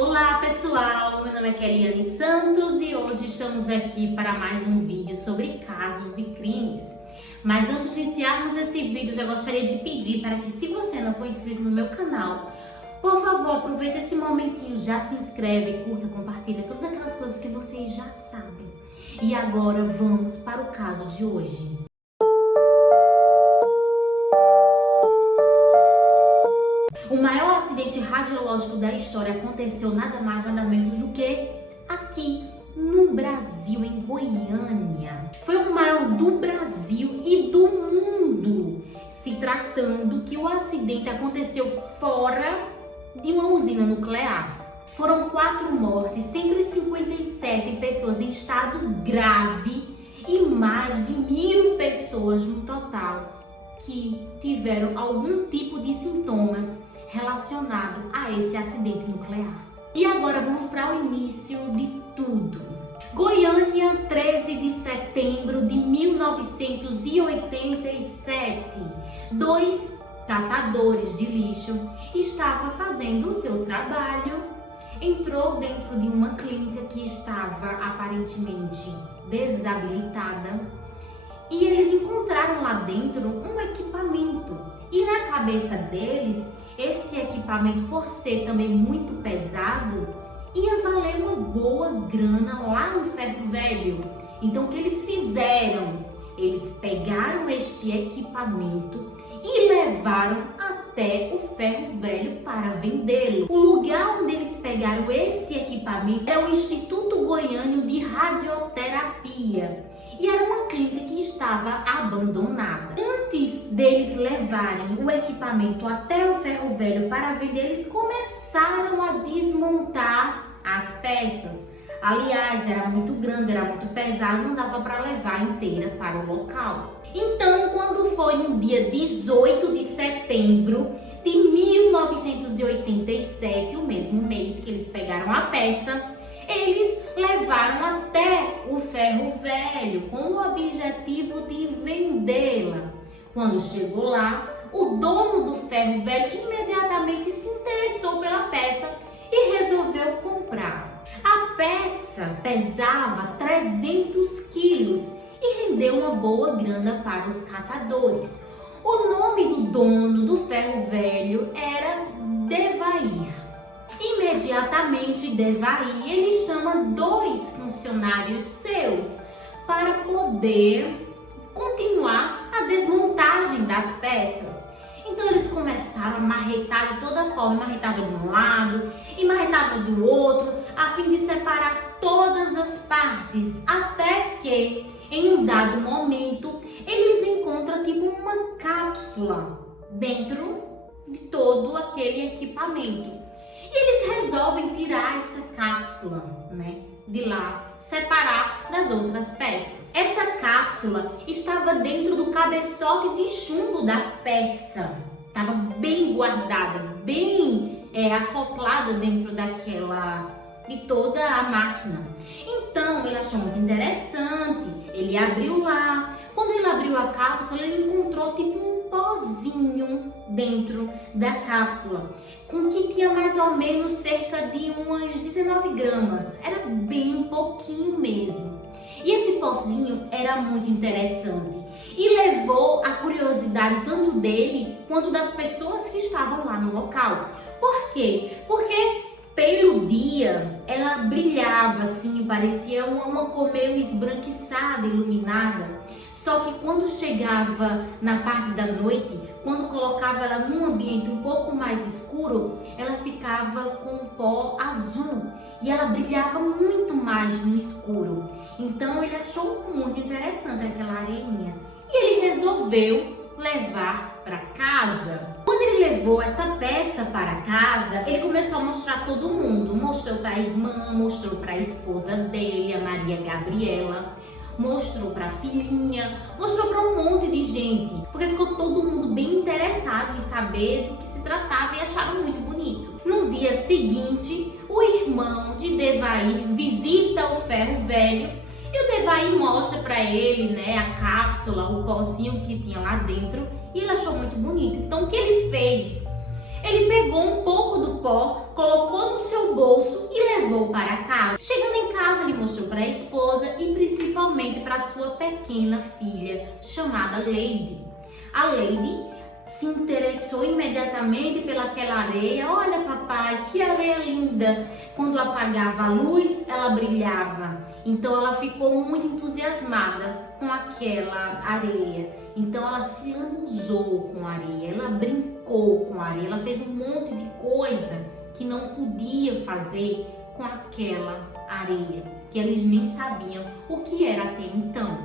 Olá pessoal, meu nome é Keliane Santos e hoje estamos aqui para mais um vídeo sobre casos e crimes. Mas antes de iniciarmos esse vídeo, já gostaria de pedir para que, se você não for inscrito no meu canal, por favor, aproveita esse momentinho, já se inscreve, curta, compartilha, todas aquelas coisas que vocês já sabem. E agora vamos para o caso de hoje. O maior acidente radiológico da história aconteceu nada mais nada menos do que aqui no Brasil, em Goiânia. Foi o maior do Brasil e do mundo, se tratando que o acidente aconteceu fora de uma usina nuclear. Foram 4 mortes, 157 pessoas em estado grave e mais de 1000 pessoas no total que tiveram algum tipo de sintomas relacionado a esse acidente nuclear. E agora vamos para o início de tudo. Goiânia, 13 de setembro de 1987. 2 catadores de lixo estavam fazendo o seu trabalho. Entrou dentro de uma clínica que estava aparentemente desabilitada e eles encontraram lá dentro um equipamento. E na cabeça deles, esse equipamento, por ser também muito pesado, ia valer uma boa grana lá no Ferro Velho. Então o que eles fizeram? Eles pegaram este equipamento e levaram até o Ferro Velho para vendê-lo. O lugar onde eles pegaram esse equipamento é o Instituto Goiano de Radioterapia. E era uma clínica que estava abandonada. Antes deles levarem o equipamento até o Ferro Velho para vender, eles começaram a desmontar as peças. Aliás, era muito grande, era muito pesado, não dava para levar inteira para o local. Então, quando foi no dia 18 de setembro de 1987, o mesmo mês que eles pegaram a peça, eles levaram até o Ferro Velho com o objetivo de vendê-la. Quando chegou lá, o dono do Ferro Velho imediatamente se interessou pela peça e resolveu comprar. A peça pesava 300 quilos e rendeu uma boa grana para os catadores. O nome do dono do Ferro Velho era Devair. Imediatamente, Devair, ele chama 2 funcionários seus para poder continuar a desmontagem das peças. Então eles começaram a marretar de toda forma, marretava de um lado e marretava do outro, a fim de separar todas as partes, até que em um dado momento eles encontram tipo uma cápsula dentro de todo aquele equipamento. E eles resolvem tirar essa cápsula, de lá, separar das outras peças. Essa cápsula estava dentro do cabeçote de chumbo da peça. Estava bem guardada, bem acoplada dentro de toda a máquina. Então ele achou muito interessante, ele abriu lá. Quando ele abriu a cápsula, ele encontrou tipo um pozinho dentro da cápsula, com que tinha mais ou menos cerca de umas 19 gramas. Era bem pouquinho mesmo. E esse pozinho era muito interessante e levou a curiosidade tanto dele quanto das pessoas que estavam lá no local. Por quê? Porque pelo dia ela brilhava assim, parecia uma cor meio esbranquiçada, iluminada. Só que quando chegava na parte da noite, quando colocava ela num ambiente um pouco mais escuro, ela ficava com um pó azul e ela brilhava muito mais no escuro. Então ele achou muito interessante aquela areinha e ele resolveu levar para casa. Quando ele levou essa peça para casa, ele começou a mostrar a todo mundo. Mostrou para a irmã, mostrou para a esposa dele, a Maria Gabriela, mostrou para a filhinha, mostrou para um monte de gente, porque ficou todo mundo bem interessado em saber do que se tratava e acharam muito bonito. No dia seguinte, o irmão de Devair visita o Ferro Velho e o Devair mostra para ele, a cápsula, o pozinho que tinha lá dentro, e ele achou muito bonito. Então o que ele fez? Ele pegou um pouco do pó, colocou no seu bolso e levou para casa. Chegando em casa, ele mostrou para a esposa e principalmente para sua pequena filha, chamada Lady. A Lady se interessou imediatamente pelaquela areia. Olha, papai, que areia linda! Quando apagava a luz, ela brilhava. Então ela ficou muito entusiasmada com aquela areia. Então ela se lambuzou com a areia, ela brincou com a areia, ela fez um monte de coisa que não podia fazer com aquela areia, que eles nem sabiam o que era até então.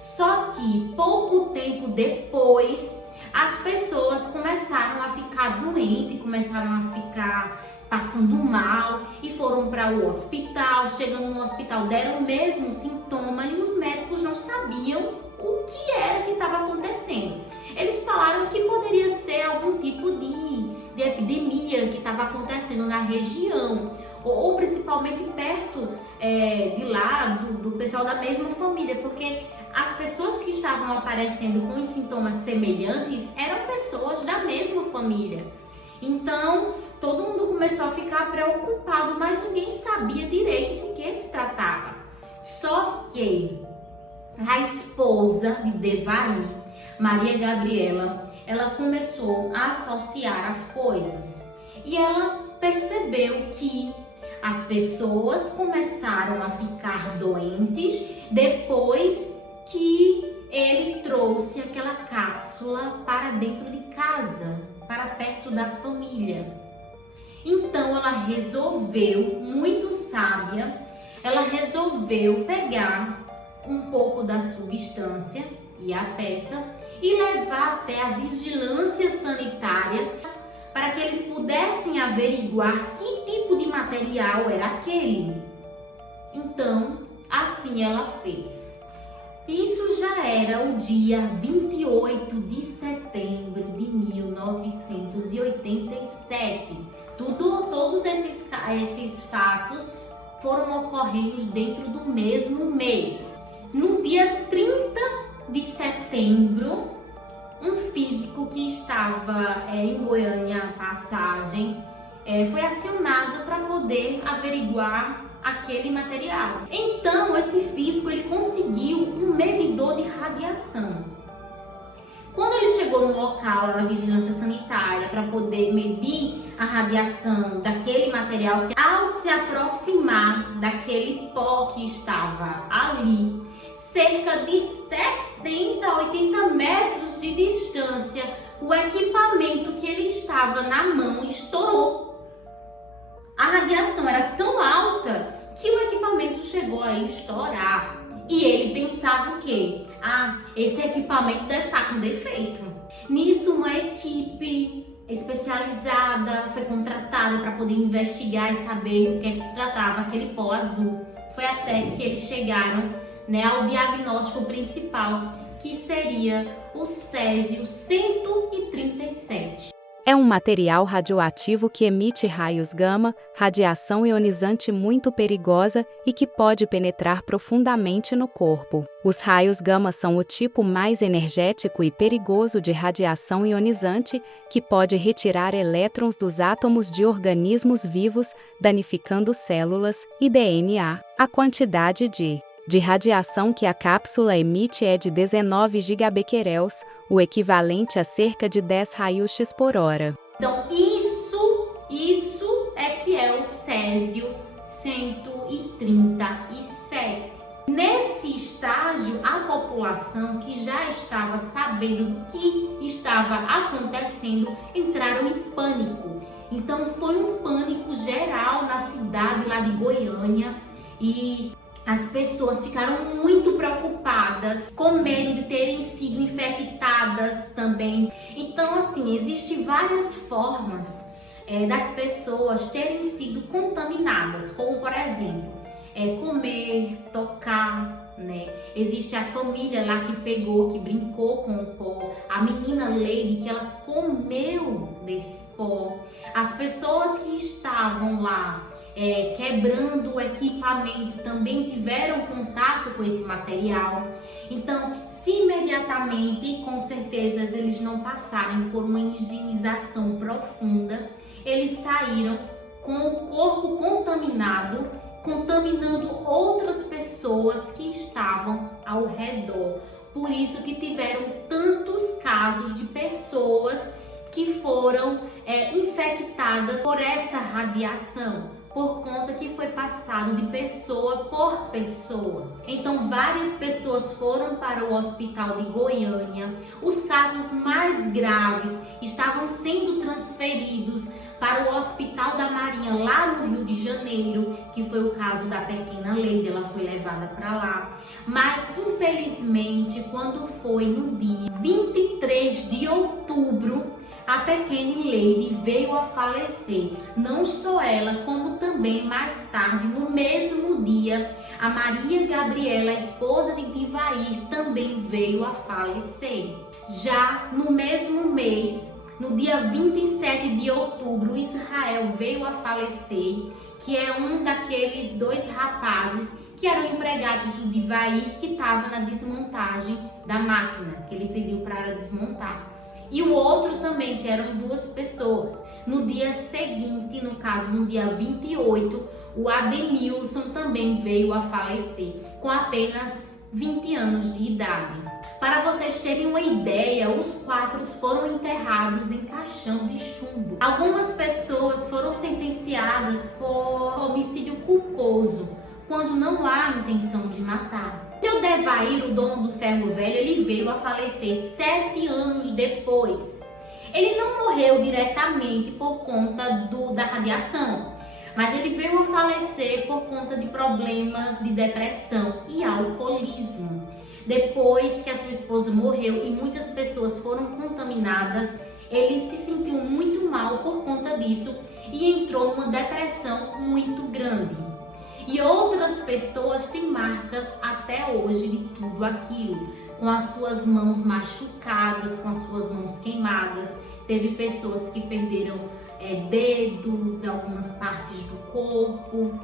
Só que pouco tempo depois, as pessoas começaram a ficar doentes, começaram a ficar passando mal e foram para o hospital. Chegando no hospital, deram o mesmo sintoma e os médicos não sabiam o que era que estava acontecendo. Eles falaram que poderia ser algum tipo de epidemia que estava acontecendo na região, ou principalmente perto de lá, do pessoal da mesma família, porque as pessoas que estavam aparecendo com os sintomas semelhantes eram pessoas da mesma família. Então, todo mundo começou a ficar preocupado, mas ninguém sabia direito do que se tratava. Só que a esposa de Devari, Maria Gabriela, ela começou a associar as coisas e ela percebeu que as pessoas começaram a ficar doentes depois que ele trouxe aquela cápsula para dentro de casa, para perto da família. Então ela resolveu, muito sábia, ela resolveu pegar um pouco da substância e a peça e levar até a vigilância sanitária para que eles pudessem averiguar que tipo de material era aquele. Então, assim ela fez. Isso já era o dia 28 de setembro de 1987. Todos esses fatos foram ocorrendo dentro do mesmo mês. No dia 30 de setembro, um físico que estava em Goiânia Passagem foi acionado para poder averiguar aquele material. Então, esse físico ele conseguiu um medidor de radiação. Quando ele chegou no local, lá na vigilância sanitária, para poder medir a radiação daquele material, ao se aproximar daquele pó que estava ali, cerca de 70 a 80 metros de distância, o equipamento que ele estava na mão estourou. A radiação era tão alta que o equipamento chegou a estourar. E ele pensava que, esse equipamento deve estar com defeito. Nisso, uma equipe especializada foi contratada para poder investigar e saber o que se tratava aquele pó azul. Foi até que eles chegaram, ao diagnóstico principal, que seria o césio 137. É um material radioativo que emite raios gama, radiação ionizante muito perigosa e que pode penetrar profundamente no corpo. Os raios gama são o tipo mais energético e perigoso de radiação ionizante, que pode retirar elétrons dos átomos de organismos vivos, danificando células e DNA. A quantidade de radiação que a cápsula emite é de 19 gigabequerels, o equivalente a cerca de 10 raios-x por hora. Então, isso é que é o césio 137. Nesse estágio, a população que já estava sabendo do que estava acontecendo entraram em pânico. Então, foi um pânico geral na cidade lá de Goiânia e as pessoas ficaram muito preocupadas, com medo de terem sido infectadas também. Então, assim, existem várias formas das pessoas terem sido contaminadas, como, por exemplo, comer, tocar, né? Existe a família lá que pegou, que brincou com o pó, a menina Lady, que ela comeu desse pó. As pessoas que estavam lá quebrando o equipamento, também tiveram contato com esse material. Então, se imediatamente, com certeza, eles não passarem por uma higienização profunda, eles saíram com o corpo contaminado, contaminando outras pessoas que estavam ao redor. Por isso que tiveram tantos casos de pessoas que foram infectadas por essa radiação, por conta que foi passado de pessoa por pessoas. Então, várias pessoas foram para o hospital de Goiânia. Os casos mais graves estavam sendo transferidos para o Hospital da Marinha, lá no Rio de Janeiro, que foi o caso da pequena Lady, ela foi levada para lá. Mas, infelizmente, quando foi no dia 23 de outubro, a pequena Lady veio a falecer. Não só ela, como também mais tarde, no mesmo dia, a Maria Gabriela, a esposa de Divair, também veio a falecer. Já no mesmo mês, no dia 27 de outubro, Israel veio a falecer, que é um daqueles dois rapazes que eram empregados do Divair, que estava na desmontagem da máquina, que ele pediu para ela desmontar. E o outro também, que eram duas pessoas. No dia seguinte, no caso, no dia 28, o Ademilson também veio a falecer, com apenas 20 anos de idade. Para vocês terem uma ideia, os quatro foram enterrados em caixão de chumbo. Algumas pessoas foram sentenciadas por homicídio culposo, quando não há intenção de matar. Seu Devair, o dono do ferro velho, ele veio a falecer 7 anos depois. Ele não morreu diretamente por conta da radiação, mas ele veio a falecer por conta de problemas de depressão e alcoolismo. Depois que a sua esposa morreu e muitas pessoas foram contaminadas, ele se sentiu muito mal por conta disso e entrou numa depressão muito grande. E outras pessoas têm marcas até hoje de tudo aquilo, com as suas mãos machucadas, com as suas mãos queimadas. Teve pessoas que perderam dedos, algumas partes do corpo,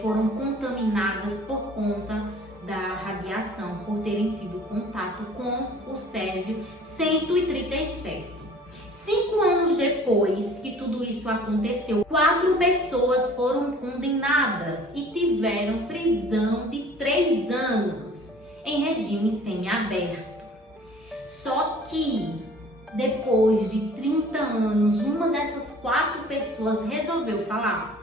foram contaminadas por conta da radiação, por terem tido contato com o césio 137. 5 anos depois que tudo isso aconteceu, 4 pessoas foram condenadas e tiveram prisão de 3 anos em regime semiaberto. Só que depois de 30 anos, uma dessas 4 pessoas resolveu falar.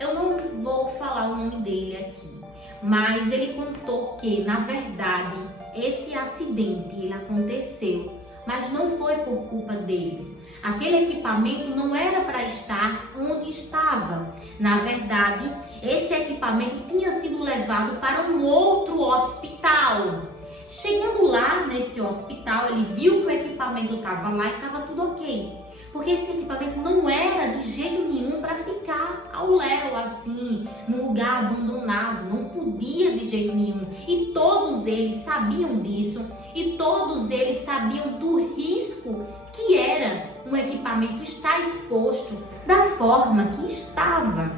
Eu não vou falar o nome dele aqui, mas ele contou que, na verdade, esse acidente ele aconteceu, mas não foi por culpa deles. Aquele equipamento não era para estar onde estava. Na verdade, esse equipamento tinha sido levado para um outro hospital. Chegando lá nesse hospital, ele viu que o equipamento estava lá e estava tudo ok. Porque esse equipamento não era de jeito nenhum para ficar ao léu, assim, num lugar abandonado. Não podia de jeito nenhum. E todos eles sabiam disso. E todos eles sabiam do risco que era um equipamento estar exposto da forma que estava.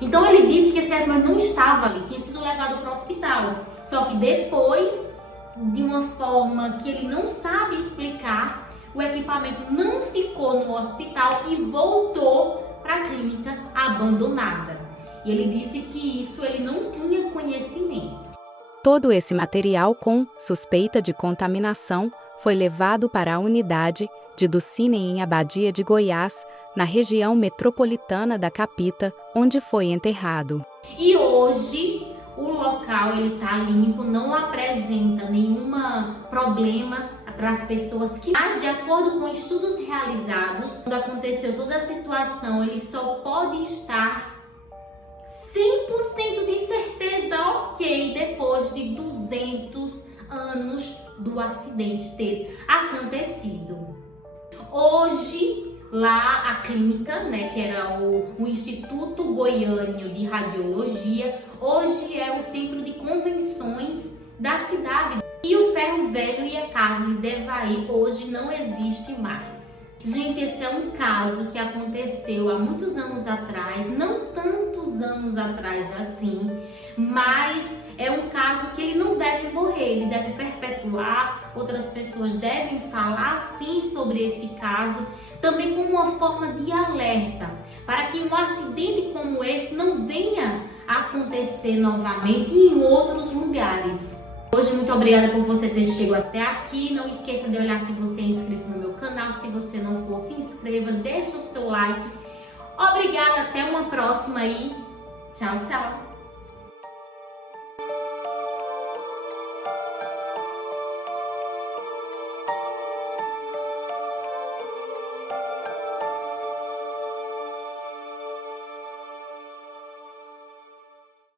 Então ele disse que esse equipamento não estava ali, tinha sido levado para o hospital. Só que depois, de uma forma que ele não sabe explicar, o equipamento não ficou no hospital e voltou para a clínica abandonada. E ele disse que isso ele não tinha conhecimento. Todo esse material com suspeita de contaminação foi levado para a unidade de Ducine em Abadia de Goiás, na região metropolitana da Capita, onde foi enterrado. E hoje o local ele tá limpo, não apresenta nenhum problema para as pessoas que, mas de acordo com estudos realizados, quando aconteceu toda a situação, ele só pode estar 100% de certeza ok depois de 200 anos do acidente ter acontecido. Hoje, lá a clínica, né, que era o Instituto Goiânico de Radiologia, hoje é o centro de convenções da cidade. E o ferro velho e a casa de Devair hoje não existe mais. Gente, esse é um caso que aconteceu há muitos anos atrás, não tantos anos atrás assim, mas é um caso que ele não deve morrer, ele deve perpetuar, outras pessoas devem falar sim sobre esse caso, também como uma forma de alerta, para que um acidente como esse não venha a acontecer novamente em outros lugares. Hoje, muito obrigada por você ter chegado até aqui. Não esqueça de olhar se você é inscrito no meu canal. Se você não for, se inscreva, deixa o seu like. Obrigada, até uma próxima e tchau, tchau!